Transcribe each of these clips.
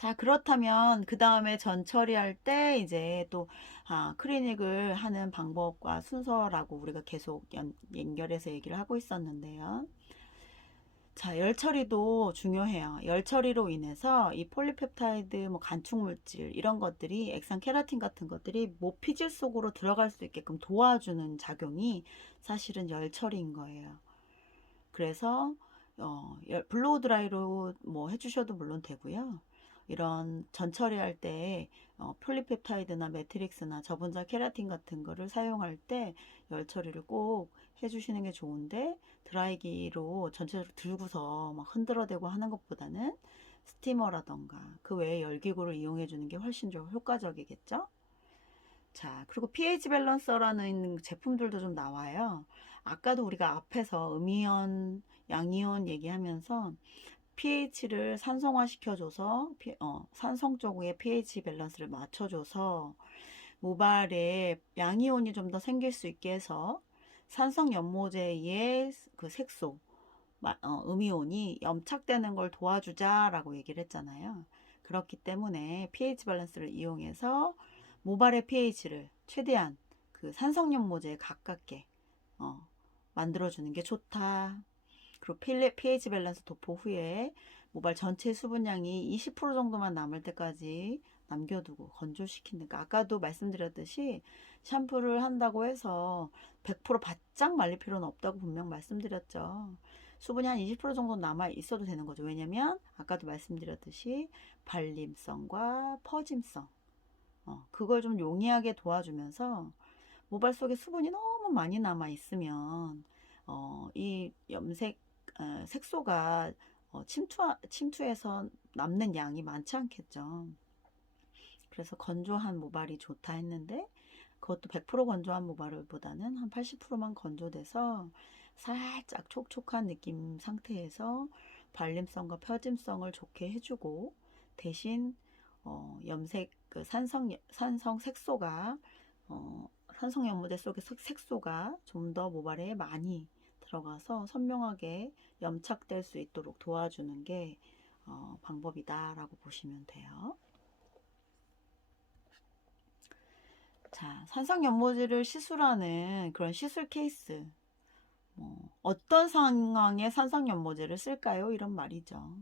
자, 그렇다면 그 다음에 전 처리할 때 이제 또 클리닉을 하는 방법과 순서라고 우리가 계속 연결해서 얘기를 하고 있었는데요. 자, 열 처리도 중요해요. 열 처리로 인해서 이 폴리펩타이드, 뭐 간축 물질 이런 것들이 액상 케라틴 같은 것들이 모피질 속으로 들어갈 수 있게끔 도와주는 작용이 사실은 열 처리인 거예요. 그래서 블로우 드라이로 뭐 해주셔도 물론 되고요. 이런 전 처리할 때 폴리펩타이드나 매트릭스나 저분자 케라틴 같은 거를 사용할 때 열 처리를 꼭 해주시는 게 좋은데, 드라이기로 전체적으로 들고서 막 흔들어대고 하는 것보다는 스티머라던가 그 외에 열기구를 이용해 주는 게 훨씬 좀 효과적이겠죠. 자, 그리고 pH 밸런서라는 제품들도 좀 나와요. 아까도 우리가 앞에서 음이온, 양이온 얘기하면서 pH를 산성화 시켜줘서 산성 쪽의 pH 밸런스를 맞춰줘서 모발에 양이온이 좀 더 생길 수 있게 해서 산성 연모제의 그 색소, 음이온이 염착되는 걸 도와주자라고 얘기를 했잖아요. 그렇기 때문에 pH 밸런스를 이용해서 모발의 pH를 최대한 그 산성 연모제에 가깝게 만들어주는 게 좋다. 그리고 pH 밸런스 도포 후에 모발 전체 수분량이 20% 정도만 남을 때까지 남겨두고 건조시키니까, 아까도 말씀드렸듯이 샴푸를 한다고 해서 100% 바짝 말릴 필요는 없다고 분명 말씀드렸죠. 수분이 한 20% 정도 남아 있어도 되는 거죠. 왜냐면 아까도 말씀드렸듯이 발림성과 퍼짐성, 그걸 좀 용이하게 도와주면서 모발 속에 수분이 너무 많이 남아 있으면 이 염색 색소가 침투해서 남는 양이 많지 않겠죠. 그래서 건조한 모발이 좋다 했는데, 그것도 100% 건조한 모발보다는 한 80%만 건조돼서 살짝 촉촉한 느낌 상태에서 발림성과 펴짐성을 좋게 해주고, 대신 염색 그 산성 색소가 산성 연모제 속의 색소가 좀 더 모발에 많이 들어가서 선명하게 염착될 수 있도록 도와주는 게 방법이다라고 보시면 돼요. 자, 산성 연모제를 시술하는 그런 시술 케이스, 어떤 상황에 산성 연모제를 쓸까요? 이런 말이죠.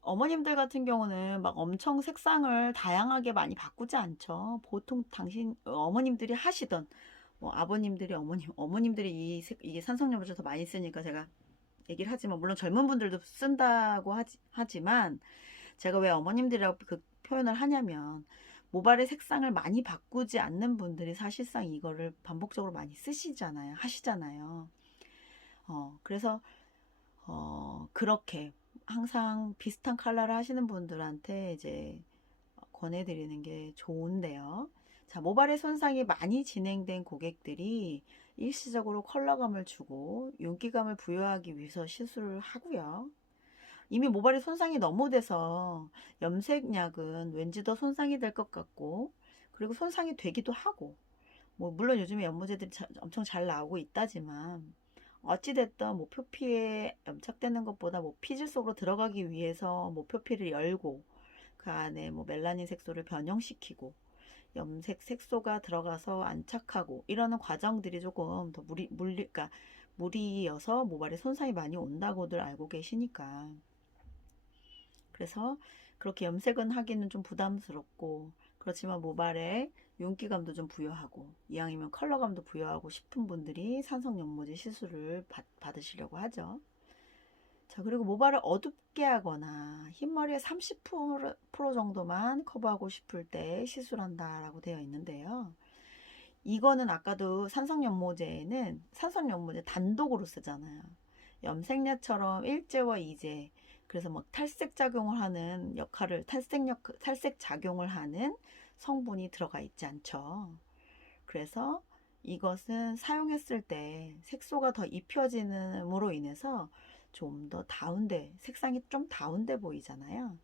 어머님들 같은 경우는 막 엄청 색상을 다양하게 많이 바꾸지 않죠. 보통 어머님들이 하시던, 뭐 아버님들이 어머님들이 이게 산성연고제 더 많이 쓰니까 제가 얘기를 하지만, 물론 젊은 분들도 쓴다고 하지만 제가 왜 어머님들이라고 그 표현을 하냐면, 모발의 색상을 많이 바꾸지 않는 분들이 사실상 이거를 반복적으로 많이 쓰시잖아요, 하시잖아요. 그래서 그렇게 항상 비슷한 컬러를 하시는 분들한테 이제 권해드리는 게 좋은데요. 자, 모발의 손상이 많이 진행된 고객들이 일시적으로 컬러감을 주고 윤기감을 부여하기 위해서 시술을 하고요. 이미 모발의 손상이 너무 돼서 염색약은 왠지 더 손상이 될 것 같고, 그리고 손상이 되기도 하고, 뭐 물론 요즘에 연모제들이 엄청 잘 나오고 있다지만, 어찌됐든 모표피에 염착되는 것보다 모피질 속으로 들어가기 위해서 모표피를 열고 그 안에 뭐 멜라닌 색소를 변형시키고 염색 색소가 들어가서 안착하고 이러는 과정들이 조금 더 그러니까 무리여서 모발에 손상이 많이 온다고들 알고 계시니까, 그래서 그렇게 염색은 하기는 좀 부담스럽고, 그렇지만 모발에 윤기감도 좀 부여하고 이왕이면 컬러감도 부여하고 싶은 분들이 산성 연모제 시술을 받으시려고 하죠. 자, 그리고 모발을 어둡게 하거나 흰머리에 30% 정도만 커버하고 싶을 때 시술한다라고 되어 있는데요. 이거는 아까도 산성연모제는 산성연모제 단독으로 쓰잖아요. 염색약처럼 일제와 이제, 그래서 막 탈색 작용을 하는 탈색 작용을 하는 성분이 들어가 있지 않죠. 그래서 이것은 사용했을 때 색소가 더 입혀짐으로 인해서 좀 더 색상이 좀 다운돼 보이잖아요.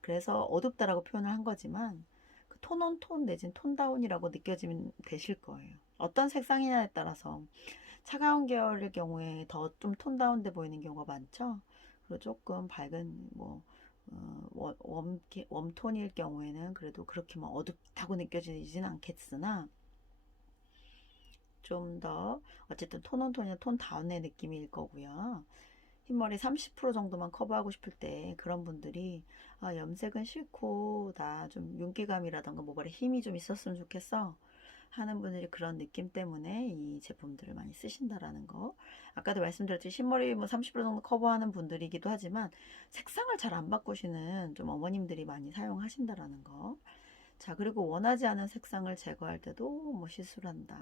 그래서 어둡다라고 표현을 한 거지만 그 톤온톤 내진 톤다운이라고 느껴지면 되실 거예요. 어떤 색상이냐에 따라서 차가운 계열의 경우에 더 좀 톤다운돼 보이는 경우가 많죠. 그리고 조금 밝은 뭐 웜톤일 경우에는 그래도 그렇게 막 어둡다고 느껴지진 않겠으나 좀 더 어쨌든 톤온톤이나 톤다운의 느낌일 거고요. 흰머리 30% 정도만 커버하고 싶을 때 그런 분들이 염색은 싫고 나 좀 윤기감이라던가 모발에 힘이 좀 있었으면 좋겠어 하는 분들이 그런 느낌 때문에 이 제품들을 많이 쓰신다라는 거. 아까도 말씀드렸듯이 흰머리 뭐 30% 정도 커버하는 분들이기도 하지만 색상을 잘 안 바꾸시는 좀 어머님들이 많이 사용하신다라는 거. 자, 그리고 원하지 않은 색상을 제거할 때도 뭐 시술한다.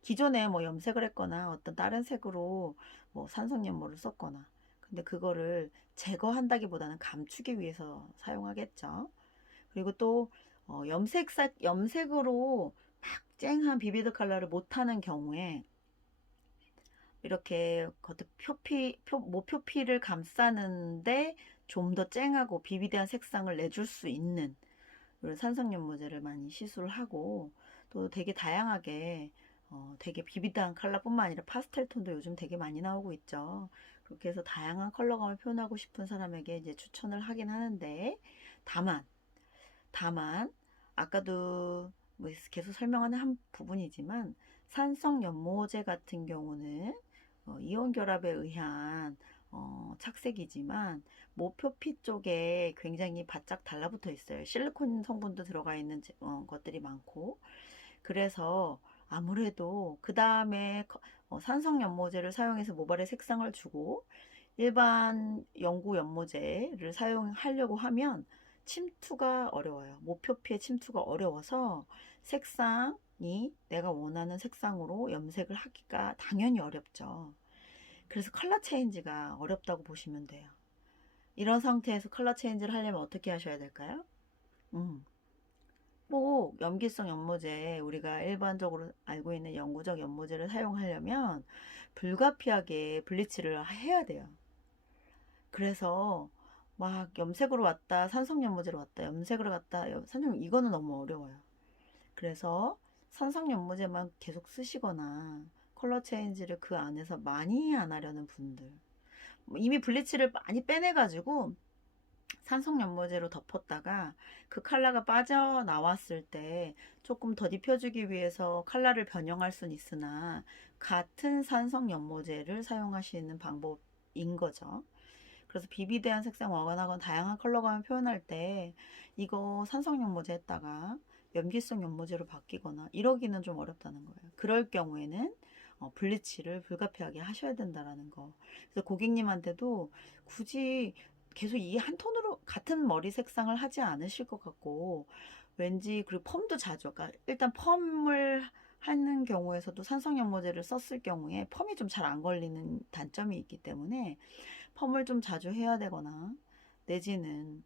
기존에 뭐 염색을 했거나 어떤 다른 색으로 뭐 산성연모를 썼거나 근데 그거를 제거한다기보다는 감추기 위해서 사용하겠죠. 그리고 또 염색으로 막 쨍한 비비드 컬러를 못하는 경우에 이렇게 겉에 모표피를 감싸는데 좀 더 쨍하고 비비드한 색상을 내줄 수 있는 이런 산성연모제를 많이 시술을 하고 또 되게 다양하게 되게 비비드한 컬러뿐만 아니라 파스텔 톤도 요즘 되게 많이 나오고 있죠. 그렇게 해서 다양한 컬러감을 표현하고 싶은 사람에게 이제 추천을 하긴 하는데 다만 아까도 뭐 계속 설명하는 한 부분이지만 산성연모제 같은 경우는 이온 결합에 의한 착색이지만 모표피 쪽에 굉장히 바짝 달라붙어 있어요. 실리콘 성분도 들어가 있는 것들이 많고 그래서 아무래도 그 다음에 산성연모제를 사용해서 모발에 색상을 주고 일반 영구 연모제를 사용하려고 하면 침투가 어려워요. 모표피의 침투가 어려워서 색상이 내가 원하는 색상으로 염색을 하기가 당연히 어렵죠. 그래서 컬러 체인지가 어렵다고 보시면 돼요. 이런 상태에서 컬러 체인지를 하려면 어떻게 하셔야 될까요? 뭐 염기성 연모제 우리가 일반적으로 알고 있는 영구적 연모제를 사용하려면 불가피하게 블리치를 해야 돼요. 그래서 막 염색으로 왔다 산성연모제로 왔다 염색으로 갔다 산성 이거는 너무 어려워요. 그래서 산성연모제만 계속 쓰시거나 컬러 체인지를 그 안에서 많이 안 하려는 분들 뭐 이미 블리치를 많이 빼내 가지고 산성연모제로 덮었다가 그 컬러가 빠져나왔을 때 조금 더 입혀주기 위해서 컬러를 변형할 수는 있으나 같은 산성연모제를 사용하시는 방법인 거죠. 그래서 비비드한 색상 원하건 다양한 컬러감을 표현할 때 이거 산성연모제 했다가 염기성 연모제로 바뀌거나 이러기는 좀 어렵다는 거예요. 그럴 경우에는 블리치를 불가피하게 하셔야 된다라는 거. 그래서 고객님한테도 굳이 계속 이 한 톤으로 같은 머리 색상을 하지 않으실 것 같고 왠지 그리고 펌도 자주 그러니까 일단 펌을 하는 경우에서도 산성연모제를 썼을 경우에 펌이 좀 잘 안 걸리는 단점이 있기 때문에 펌을 좀 자주 해야 되거나 내지는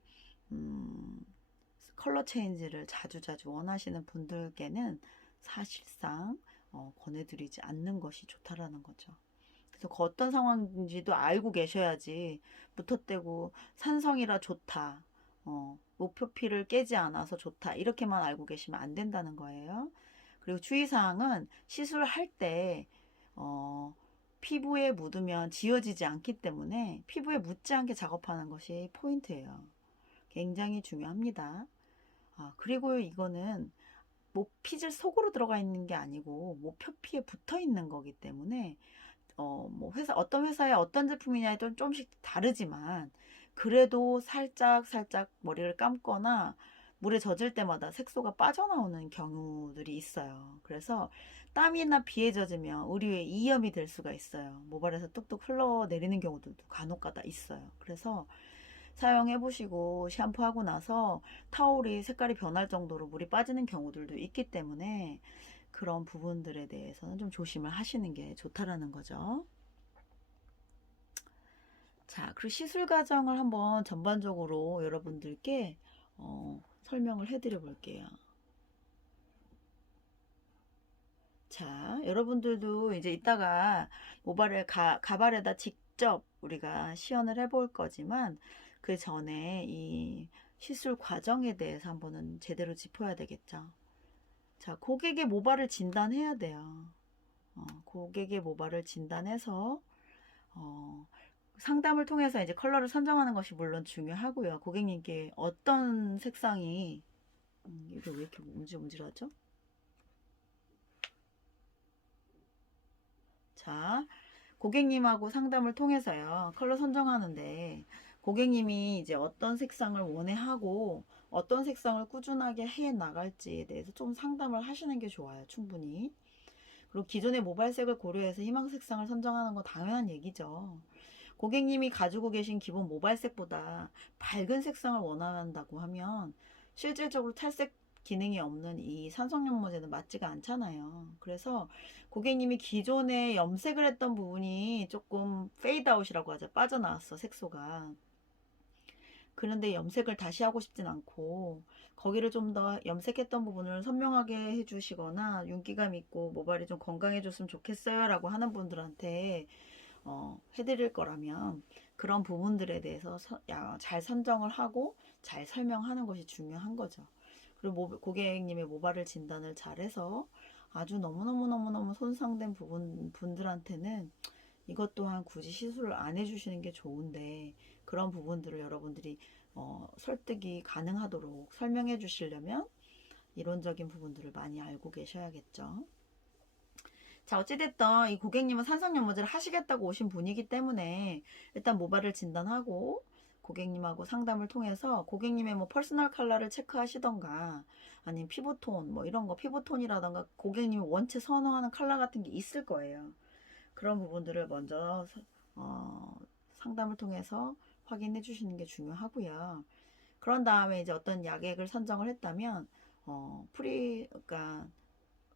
컬러 체인지를 자주자주 원하시는 분들께는 사실상 권해드리지 않는 것이 좋다라는 거죠. 그래서 그 어떤 상황인지도 알고 계셔야지 무턱대고 산성이라 좋다. 목표피를 깨지 않아서 좋다. 이렇게만 알고 계시면 안 된다는 거예요. 그리고 주의사항은 시술할 때 피부에 묻으면 지워지지 않기 때문에 피부에 묻지 않게 작업하는 것이 포인트예요. 굉장히 중요합니다. 그리고 이거는 피질 속으로 들어가 있는 게 아니고 표피에 붙어 있는 거기 때문에 뭐 어떤 회사의 어떤 제품이냐에 또 좀씩 다르지만 그래도 살짝 머리를 감거나 물에 젖을 때마다 색소가 빠져나오는 경우들이 있어요. 그래서 땀이나 비에 젖으면 의류에 이염이 될 수가 있어요. 모발에서 뚝뚝 흘러내리는 경우들도 간혹가다 있어요. 그래서 사용해 보시고 샴푸하고 나서 타올이 색깔이 변할 정도로 물이 빠지는 경우들도 있기 때문에 그런 부분들에 대해서는 좀 조심을 하시는 게 좋다라는 거죠. 자, 그리고 시술 과정을 한번 전반적으로 여러분들께 설명을 해드려 볼게요. 자, 여러분들도 이제 이따가 모발을 가발에다 직접 우리가 시연을 해볼 거지만 그 전에 이 시술 과정에 대해서 한번은 제대로 짚어야 되겠죠. 자, 고객의 모발을 진단해야 돼요. 고객의 모발을 진단해서 상담을 통해서 이제 컬러를 선정하는 것이 물론 중요하고요. 고객님께 어떤 색상이 이게 왜 이렇게 움찔움찔하죠? 자, 고객님하고 상담을 통해서요. 컬러 선정하는데 고객님이 이제 어떤 색상을 원해하고 어떤 색상을 꾸준하게 해 나갈지에 대해서 좀 상담을 하시는 게 좋아요. 충분히. 그리고 기존의 모발색을 고려해서 희망 색상을 선정하는 건 당연한 얘기죠. 고객님이 가지고 계신 기본 모발색보다 밝은 색상을 원한다고 하면 실질적으로 탈색 기능이 없는 이 산성연모제는 맞지가 않잖아요. 그래서 고객님이 기존에 염색을 했던 부분이 조금 페이드아웃이라고 하죠. 빠져나왔어, 색소가. 그런데 염색을 다시 하고 싶진 않고 거기를 좀 더 염색했던 부분을 선명하게 해주시거나 윤기감 있고 모발이 좀 건강해졌으면 좋겠어요 라고 하는 분들한테 해드릴 거라면 그런 부분들에 대해서 잘 선정을 하고 잘 설명하는 것이 중요한 거죠. 그리고 고객님의 모발을 진단을 잘해서 아주 너무너무너무너무 손상된 분들한테는 이것 또한 굳이 시술을 안 해주시는 게 좋은데 그런 부분들을 여러분들이 설득이 가능하도록 설명해 주시려면 이론적인 부분들을 많이 알고 계셔야겠죠. 자, 어찌됐든 이 고객님은 산성연모제를 하시겠다고 오신 분이기 때문에 일단 모발을 진단하고 고객님하고 상담을 통해서 고객님의 뭐 퍼스널 컬러를 체크하시던가 아니면 피부톤 뭐 이런 거 피부톤이라던가 고객님이 원체 선호하는 컬러 같은 게 있을 거예요. 그런 부분들을 먼저 상담을 통해서 확인해 주시는 게 중요하고요. 그런 다음에 이제 어떤 약액을 선정을 했다면 그러니까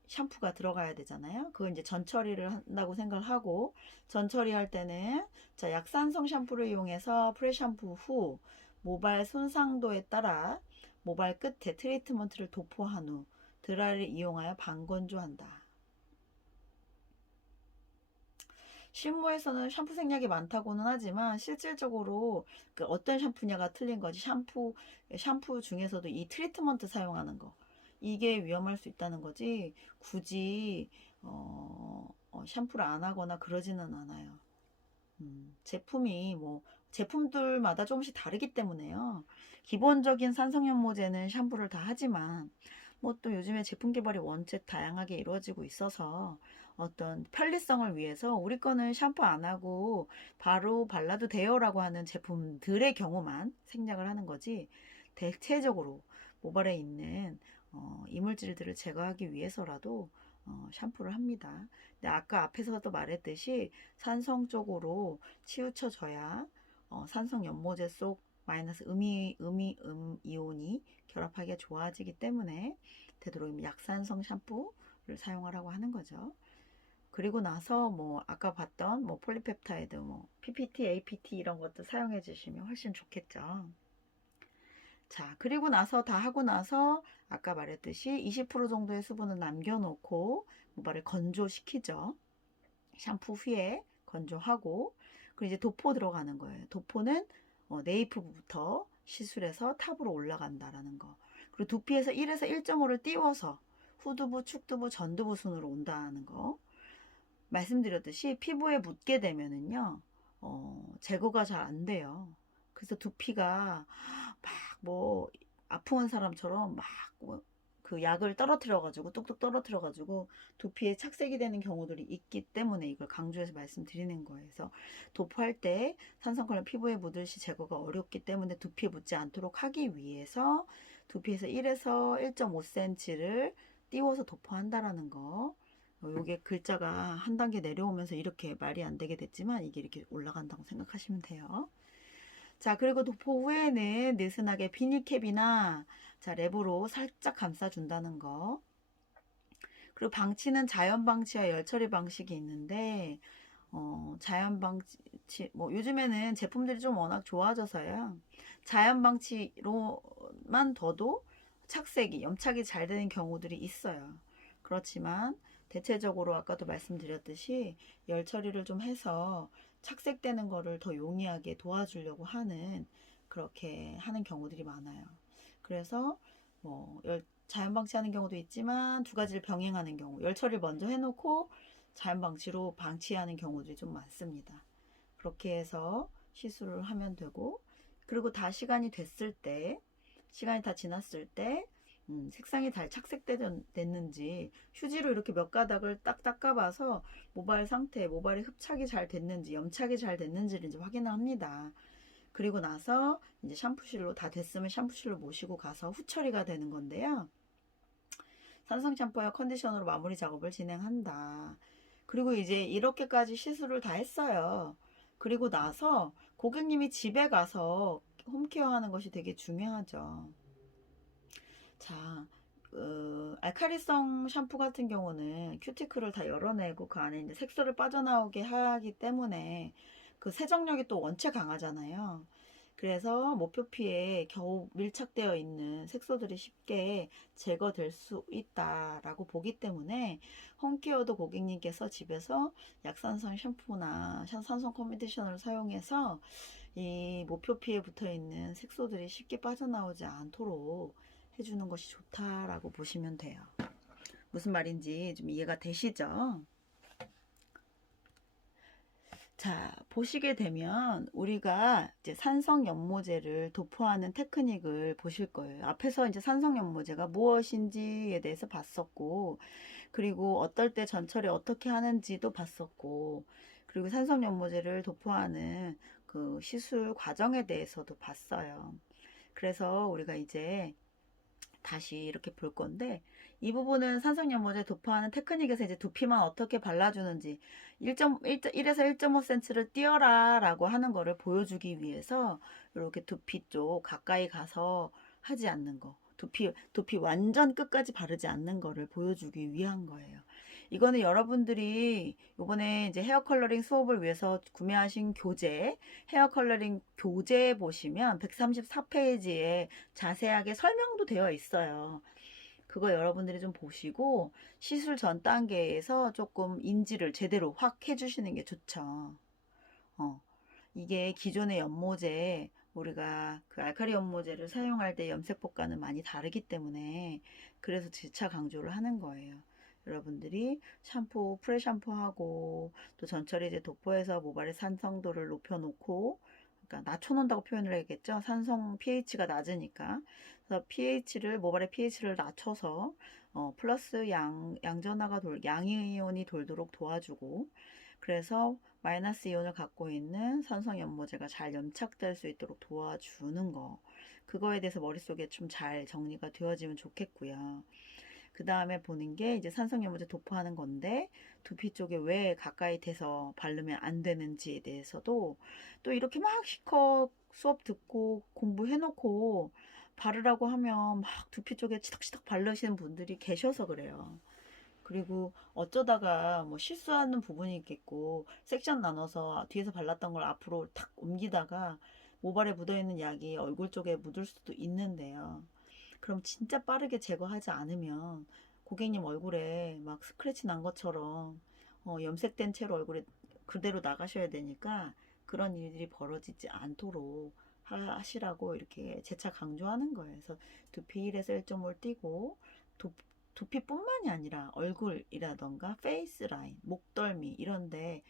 샴푸가 들어가야 되잖아요. 그걸 이제 전 처리를 한다고 생각을 하고 전 처리할 때는 자, 약산성 샴푸를 이용해서 프레샴푸 후 모발 손상도에 따라 모발 끝에 트리트먼트를 도포한 후 드라이를 이용하여 반건조한다. 실무에서는 샴푸 생략이 많다고는 하지만 실질적으로 그 어떤 샴푸냐가 틀린 거지. 샴푸 중에서도 이 트리트먼트 사용하는 거 이게 위험할 수 있다는 거지. 굳이 샴푸를 안 하거나 그러지는 않아요. 제품이 뭐 제품들마다 조금씩 다르기 때문에요. 기본적인 산성연모제는 샴푸를 다 하지만 뭐 또 요즘에 제품 개발이 원체 다양하게 이루어지고 있어서 어떤 편리성을 위해서 우리 거는 샴푸 안 하고 바로 발라도 돼요라고 하는 제품들의 경우만 생략을 하는 거지 대체적으로 모발에 있는 이물질들을 제거하기 위해서라도 샴푸를 합니다. 근데 아까 앞에서도 말했듯이 산성 쪽으로 치우쳐져야 산성 연모제 속 마이너스 이온이 결합하기가 좋아지기 때문에 되도록이면 약산성 샴푸를 사용하라고 하는 거죠. 그리고 나서 뭐 아까 봤던 뭐 폴리펩타이드 뭐 PPT, APT 이런 것도 사용해 주시면 훨씬 좋겠죠. 자, 그리고 나서 다 하고 나서 아까 말했듯이 20% 정도의 수분을 남겨놓고 모발을 건조시키죠. 샴푸 후에 건조하고 그리고 이제 도포 들어가는 거예요. 도포는 네이프부터 시술해서 탑으로 올라간다라는 거. 그리고 두피에서 1에서 1.5를 띄워서 후두부, 축두부, 전두부 순으로 온다는 거. 말씀드렸듯이 피부에 묻게 되면은요, 제거가 잘 안 돼요. 그래서 두피가 막 뭐 아픈 사람처럼 막 그 약을 떨어뜨려가지고 뚝뚝 떨어뜨려가지고 두피에 착색이 되는 경우들이 있기 때문에 이걸 강조해서 말씀드리는 거예요. 그래서 도포할 때 산성컬러 피부에 묻을 시 제거가 어렵기 때문에 두피에 묻지 않도록 하기 위해서 두피에서 1에서 1.5cm를 띄워서 도포한다라는 거. 요게 글자가 한 단계 내려오면서 이렇게 말이 안 되게 됐지만 이게 이렇게 올라간다고 생각하시면 돼요. 자, 그리고 도포 후에는 느슨하게 비닐캡이나 자, 랩으로 살짝 감싸준다는 거. 그리고 방치는 자연 방치와 열 처리 방식이 있는데 자연 방치 뭐 요즘에는 제품들이 좀 워낙 좋아져서요. 자연 방치로만 둬도 착색이 염착이 잘 되는 경우들이 있어요. 그렇지만 대체적으로 아까도 말씀드렸듯이 열 처리를 좀 해서 착색되는 거를 더 용이하게 도와주려고 하는 그렇게 하는 경우들이 많아요. 그래서 뭐 자연 방치하는 경우도 있지만 두 가지를 병행하는 경우 열 처리를 먼저 해놓고 자연 방치로 방치하는 경우들이 좀 많습니다. 그렇게 해서 시술을 하면 되고, 그리고 다 시간이 됐을 때, 시간이 다 지났을 때 색상이 잘 착색됐는지 휴지로 이렇게 몇 가닥을 딱 닦아봐서 모발 상태, 모발의 흡착이 잘 됐는지 염착이 잘 됐는지를 이제 확인을 합니다. 그리고 나서 이제 샴푸실로 다 됐으면 샴푸실로 모시고 가서 후처리가 되는 건데요. 산성 샴푸와 컨디셔너로 마무리 작업을 진행한다. 그리고 이제 이렇게까지 시술을 다 했어요. 그리고 나서 고객님이 집에 가서 홈케어 하는 것이 되게 중요하죠. 자, 알카리성 샴푸 같은 경우는 큐티클을 다 열어내고 그 안에 이제 색소를 빠져나오게 하기 때문에 그 세정력이 또 원체 강하잖아요. 그래서 목표피에 겨우 밀착되어 있는 색소들이 쉽게 제거될 수 있다라고 보기 때문에 홈케어도 고객님께서 집에서 약산성 샴푸나 산성 컨디셔너를 사용해서 이 목표피에 붙어 있는 색소들이 쉽게 빠져나오지 않도록 해주는 것이 좋다라고 보시면 돼요. 무슨 말인지 좀 이해가 되시죠? 자, 보시게 되면 우리가 이제 산성 연모제를 도포하는 테크닉을 보실 거예요. 앞에서 이제 산성 연모제가 무엇인지에 대해서 봤었고, 그리고 어떨 때 전처리 어떻게 하는지도 봤었고, 그리고 산성 연모제를 도포하는 그 시술 과정에 대해서도 봤어요. 그래서 우리가 이제 다시 이렇게 볼 건데, 이 부분은 산성연모제 도포하는 테크닉에서 이제 두피만 어떻게 발라주는지 1에서 1.5cm를 띄어라 라고 하는 거를 보여주기 위해서 이렇게 두피 쪽 가까이 가서 하지 않는 거, 두피 완전 끝까지 바르지 않는 거를 보여주기 위한 거예요. 이거는 여러분들이 이번에 이제 헤어 컬러링 수업을 위해서 구매하신 교재, 헤어 컬러링 교재 보시면 134페이지에 자세하게 설명도 되어 있어요. 그거 여러분들이 좀 보시고 시술 전 단계에서 조금 인지를 제대로 확 해주시는 게 좋죠. 이게 기존의 연모제, 우리가 그 알카리 연모제를 사용할 때 염색법과는 많이 다르기 때문에 그래서 재차 강조를 하는 거예요. 여러분들이 샴푸, 프레샴푸하고 또 전처리 이제 도포해서 모발의 산성도를 높여놓고, 그러니까 낮춰놓는다고 표현을 해야겠죠. 산성 pH가 낮으니까. 그래서 모발의 pH를 낮춰서 플러스 양이온이 돌도록 도와주고, 그래서 마이너스 이온을 갖고 있는 산성 연모제가 잘 염착될 수 있도록 도와주는 거. 그거에 대해서 머릿속에 좀 잘 정리가 되어지면 좋겠고요. 그 다음에 보는 게 이제 산성 연모제 도포하는 건데, 두피 쪽에 왜 가까이 대서 바르면 안 되는지에 대해서도 또 이렇게 막 시커 수업 듣고 공부해놓고 바르라고 하면 막 두피 쪽에 치덕치덕 바르시는 분들이 계셔서 그래요. 그리고 어쩌다가 뭐 실수하는 부분이 있겠고, 섹션 나눠서 뒤에서 발랐던 걸 앞으로 탁 옮기다가 모발에 묻어있는 약이 얼굴 쪽에 묻을 수도 있는데요. 그럼 진짜 빠르게 제거하지 않으면 고객님 얼굴에 막 스크래치 난 것처럼 염색된 채로 얼굴에 그대로 나가셔야 되니까 그런 일들이 벌어지지 않도록 하시라고 이렇게 재차 강조하는 거예요. 그래서 두피 1에서 1.5를 띄고 두피뿐만이 아니라 얼굴이라던가 페이스 라인, 목덜미 이런데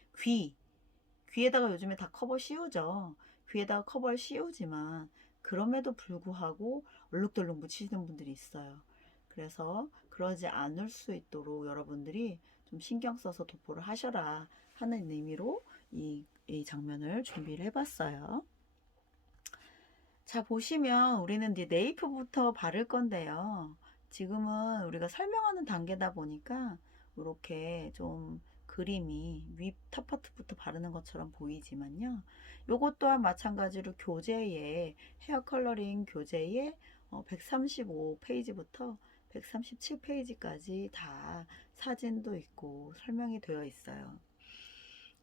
귀에다가 요즘에 다 커버 씌우죠. 귀에다가 커버를 씌우지만 그럼에도 불구하고 얼룩덜룩 묻히시는 분들이 있어요. 그래서 그러지 않을 수 있도록 여러분들이 좀 신경 써서 도포를 하셔라 하는 의미로 이 장면을 준비를 해봤어요. 자, 보시면 우리는 이제 네이프부터 바를 건데요. 지금은 우리가 설명하는 단계다 보니까 이렇게 좀 그림이 윗 탑 파트부터 바르는 것처럼 보이지만요. 요것 또한 마찬가지로 교재에 헤어 컬러링 교재에 135페이지부터 137페이지까지 다 사진도 있고 설명이 되어 있어요.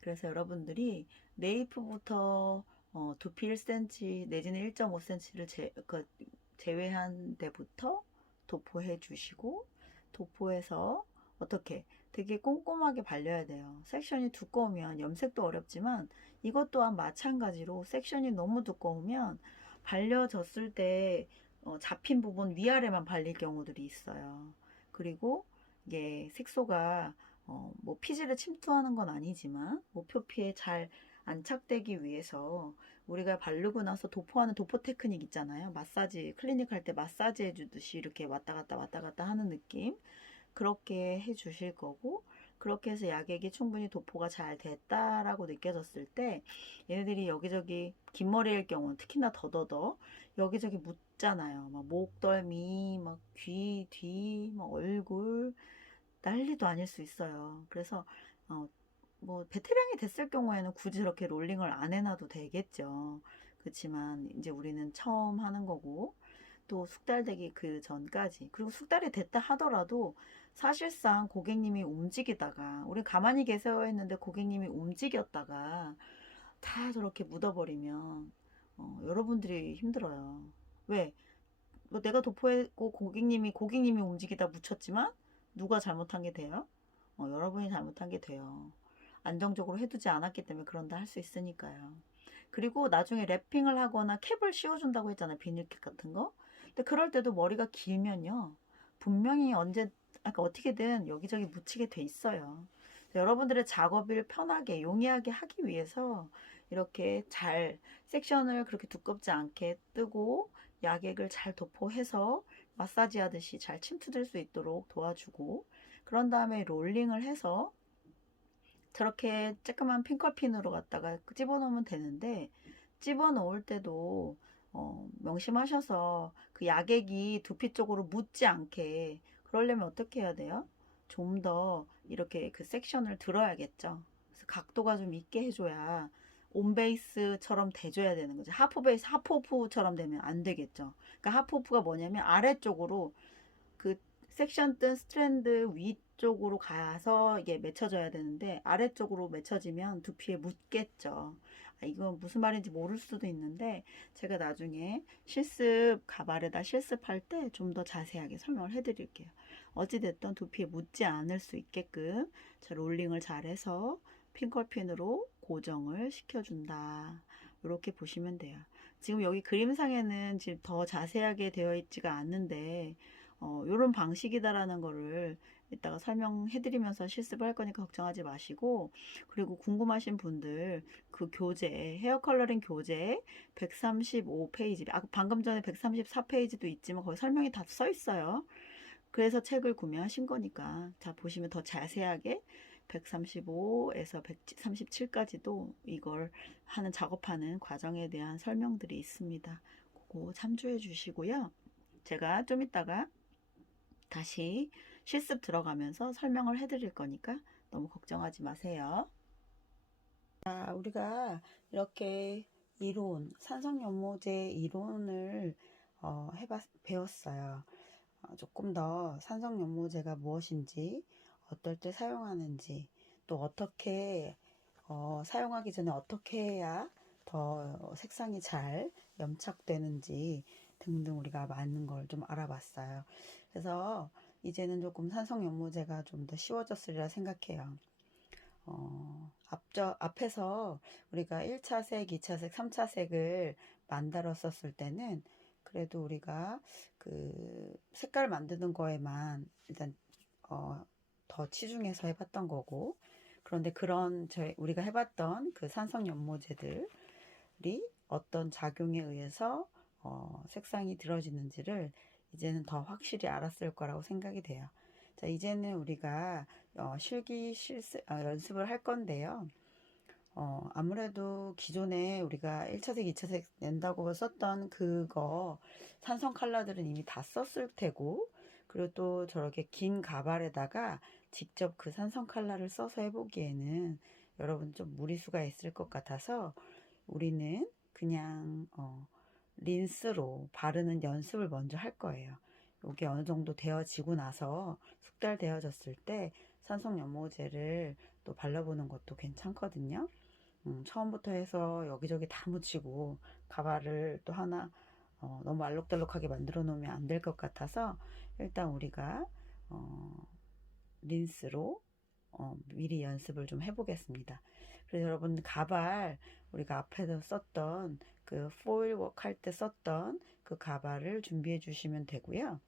그래서 여러분들이 네이프부터 두피 1cm 내지는 1.5cm를 제외한 데부터 도포해 주시고, 도포해서 어떻게 되게 꼼꼼하게 발려야 돼요. 섹션이 두꺼우면 염색도 어렵지만 이것 또한 마찬가지로 섹션이 너무 두꺼우면 발려졌을 때 잡힌 부분 위아래만 발릴 경우들이 있어요. 그리고 이게 색소가 뭐 피지를 침투하는 건 아니지만 목표피에 잘 안착되기 위해서 우리가 바르고 나서 도포하는 도포 테크닉 있잖아요. 마사지, 클리닉 할 때 마사지 해주듯이 이렇게 왔다 갔다 하는 느낌. 그렇게 해 주실 거고, 그렇게 해서 약액이 충분히 도포가 잘 됐다라고 느껴졌을 때 얘네들이 여기저기 긴 머리일 경우는 특히나 더더더 여기저기 묻잖아요. 막 목덜미, 막 귀 뒤, 막 얼굴 난리도 아닐 수 있어요. 그래서 어, 뭐 베테랑이 됐을 경우에는 굳이 그렇게 롤링을 안 해놔도 되겠죠. 그렇지만 이제 우리는 처음 하는 거고, 또 숙달되기 그 전까지, 그리고 숙달이 됐다 하더라도 사실상 고객님이 움직이다가, 우리 가만히 계세요 했는데 고객님이 움직였다가 다 저렇게 묻어버리면 여러분들이 힘들어요. 왜? 뭐 내가 도포했고 고객님이 움직이다 묻혔지만 누가 잘못한 게 돼요? 여러분이 잘못한 게 돼요. 안정적으로 해두지 않았기 때문에 그런다 할 수 있으니까요. 그리고 나중에 랩핑을 하거나 캡을 씌워준다고 했잖아요. 비닐캡 같은 거. 근데 그럴 때도 머리가 길면요. 분명히 그러니까 어떻게든 여기저기 묻히게 돼 있어요. 여러분들의 작업을 편하게, 용이하게 하기 위해서 이렇게 잘 섹션을 그렇게 두껍지 않게 뜨고 약액을 잘 도포해서 마사지 하듯이 잘 침투될 수 있도록 도와주고, 그런 다음에 롤링을 해서 저렇게 쬐끄만 핑커핀으로 갖다가 집어넣으면 되는데, 집어넣을 때도 명심하셔서 그 약액이 두피 쪽으로 묻지 않게 그러려면 어떻게 해야 돼요? 좀 더 이렇게 그 섹션을 들어야겠죠. 그래서 각도가 좀 있게 해줘야 온베이스처럼 돼줘야 되는 거죠. 하프베이스, 하프오프처럼 되면 안 되겠죠. 그러니까 하프오프가 뭐냐면 아래쪽으로 그 섹션 뜬 스트랜드 위쪽으로 가서 이게 맺혀져야 되는데 아래쪽으로 맺혀지면 두피에 묻겠죠. 이건 무슨 말인지 모를 수도 있는데 제가 나중에 가발에다 실습할 때 좀 더 자세하게 설명을 해드릴게요. 어찌됐든 두피에 묻지 않을 수 있게끔 자, 롤링을 잘해서 핑컬핀으로 고정을 시켜준다. 이렇게 보시면 돼요. 지금 여기 그림상에는 지금 더 자세하게 되어 있지가 않는데 요런 방식이다라는 거를 이따가 설명해 드리면서 실습을 할 거니까 걱정하지 마시고, 그리고 궁금하신 분들 그 교재, 헤어 컬러링 교재 135페이지, 방금 전에 134페이지도 있지만 거기 설명이 다 써 있어요. 그래서 책을 구매하신 거니까 자 보시면 더 자세하게 135에서 137까지도 이걸 작업하는 과정에 대한 설명들이 있습니다. 그거 참조해 주시고요. 제가 좀 이따가 다시 실습 들어가면서 설명을 해드릴 거니까 너무 걱정하지 마세요. 자, 우리가 이렇게 산성연모제 이론을 배웠어요. 조금 더 산성연모제가 무엇인지, 어떨 때 사용하는지, 또 어떻게 사용하기 전에 어떻게 해야 더 색상이 잘 염착되는지 등등 우리가 많은 걸 좀 알아봤어요. 그래서 이제는 조금 산성연모제가 좀 더 쉬워졌으리라 생각해요. 앞에서 우리가 1차색, 2차색, 3차색을 만들었었을 때는 그래도 우리가 그 색깔 만드는 거에만 일단 더 치중해서 해봤던 거고, 그런데 우리가 해봤던 그 산성 연모제들이 어떤 작용에 의해서 색상이 들어지는지를 이제는 더 확실히 알았을 거라고 생각이 돼요. 자, 이제는 우리가 연습을 할 건데요. 아무래도 기존에 우리가 1차색, 2차색 낸다고 썼던 그거 산성 컬러들은 이미 다 썼을 테고, 그리고 또 저렇게 긴 가발에다가 직접 그 산성 컬러를 써서 해보기에는 여러분 좀 무리수가 있을 것 같아서 우리는 그냥 린스로 바르는 연습을 먼저 할 거예요. 이게 어느 정도 되어지고 나서 숙달되어졌을 때 산성 연모제를 또 발라보는 것도 괜찮거든요. 처음부터 해서 여기저기 다 묻히고 가발을 또 하나 너무 알록달록하게 만들어 놓으면 안 될 것 같아서 일단 우리가 린스로 미리 연습을 좀 해보겠습니다. 그래서 여러분 가발 우리가 앞에서 썼던 그 포일워크 할 때 썼던 그 가발을 준비해 주시면 되고요.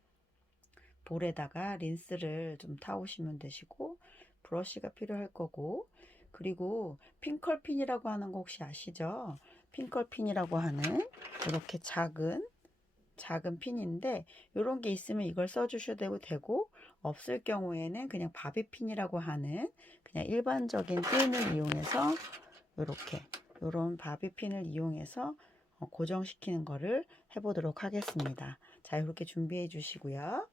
볼에다가 린스를 좀 타오시면 되시고 브러쉬가 필요할 거고, 그리고 핑컬핀이라고 하는 거 혹시 아시죠? 핑컬핀이라고 하는 이렇게 작은 핀인데 이런 게 있으면 이걸 써주셔도 되고 없을 경우에는 그냥 바비핀이라고 하는 그냥 일반적인 핀을 이용해서 이렇게 이런 바비핀을 이용해서 고정시키는 거를 해보도록 하겠습니다. 자, 이렇게 준비해 주시고요.